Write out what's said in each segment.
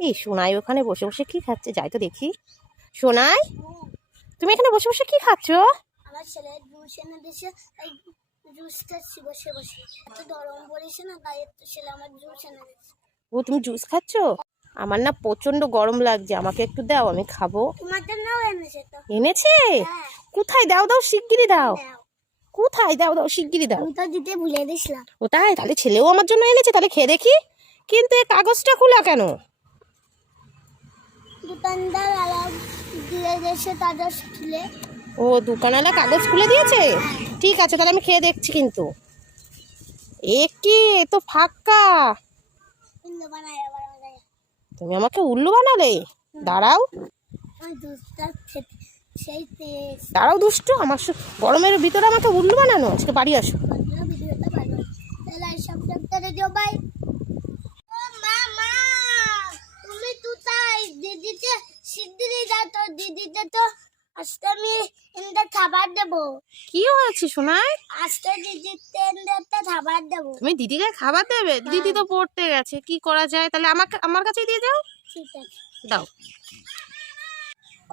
এই সোনাই ওখানে বসে বসে কি খাচ্ছে? যাই তো দেখি। সোনাই তুমি এখানে বসে বসে কি খাচ্ছ? আমার ছেলে জুস এনে দিয়েছে এই জুসটা বসে বসে। এত গরম পড়েছে না তাই ছেলে আমার জুস এনে দিয়েছে। ও তুমি জুস খাচ্ছ? আমার না প্রচণ্ড গরম লাগছে আমাকে একটু দাও আমি খাব। এনেছে হ্যাঁ। কোথায়? দাও দাও শিগগিরই দাও। কোথায়? দাও দাও শিগগিরই দাও। তো দিতে ভুলে দিয়েছিলাম ও তাই? তাহলে ছেলেও আমার জন্য এনেছে তাহলে খেয়ে দেখি। কিন্তু এই কাগজটা খোলা কেন? দোকানদার আলাপ দিয়ে দিয়েছে তাদের তুলে ও দোকানওয়ালা কাগজ খুলে দিয়েছে? ঠিক আছে তাহলে আমি খেয়ে দেখছি কিন্তু। এ কি? এ তো ফাঁকা। তুমি আমাকে উল্লু বানালে? দাঁড়াও। দাঁড়াও দুষ্টু আমার গরমের ভিতরে আমাকে উল্লু বানানো? আজকে বাড়ি আসো। বাই। আজকে খাবার দেবো কি হয়েছে সোনাই? আজকে দিদিতে এনটা খাবার দেবো তুমি দিদিকে খাবার দেবে? দিদি তো পড়তে গেছে কি করা যায়? তাহলে আমাকে আমার কাছেই দিয়ে যাও ঠিক আছে। দাও।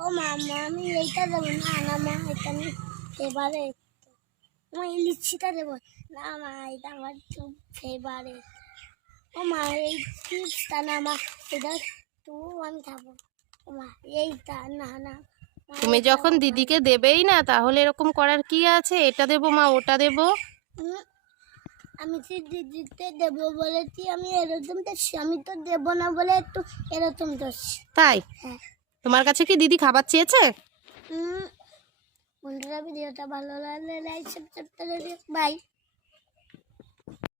ও মামা আমি এইটা দেবো না না মা এটা আমি এবারে আমার এই লিচিটা দেবো। না মা এটা আমার খুব ফেভারিট ও মা এই চিপসটা না মা এটা তো আমি খাব। ও মা এইটা না না। তুমি যখন দিদিকে দেবেই না তাহলে এরকম করার কি আছে? এটা দেবো মা ওটা দেবো। আমি তো দিদিতে দেবো বলেছি আমি এরকম করছি আমি তো দেবো না বলে একটু এরকম করছি তাই? হ্যাঁ। তোমার কাছে কি দিদি খাবার চেয়েছে? বন্ধুরা ভিডিওটা ভালো লাগলে লাইক সাবস্ক্রাইব করে দিও। বাই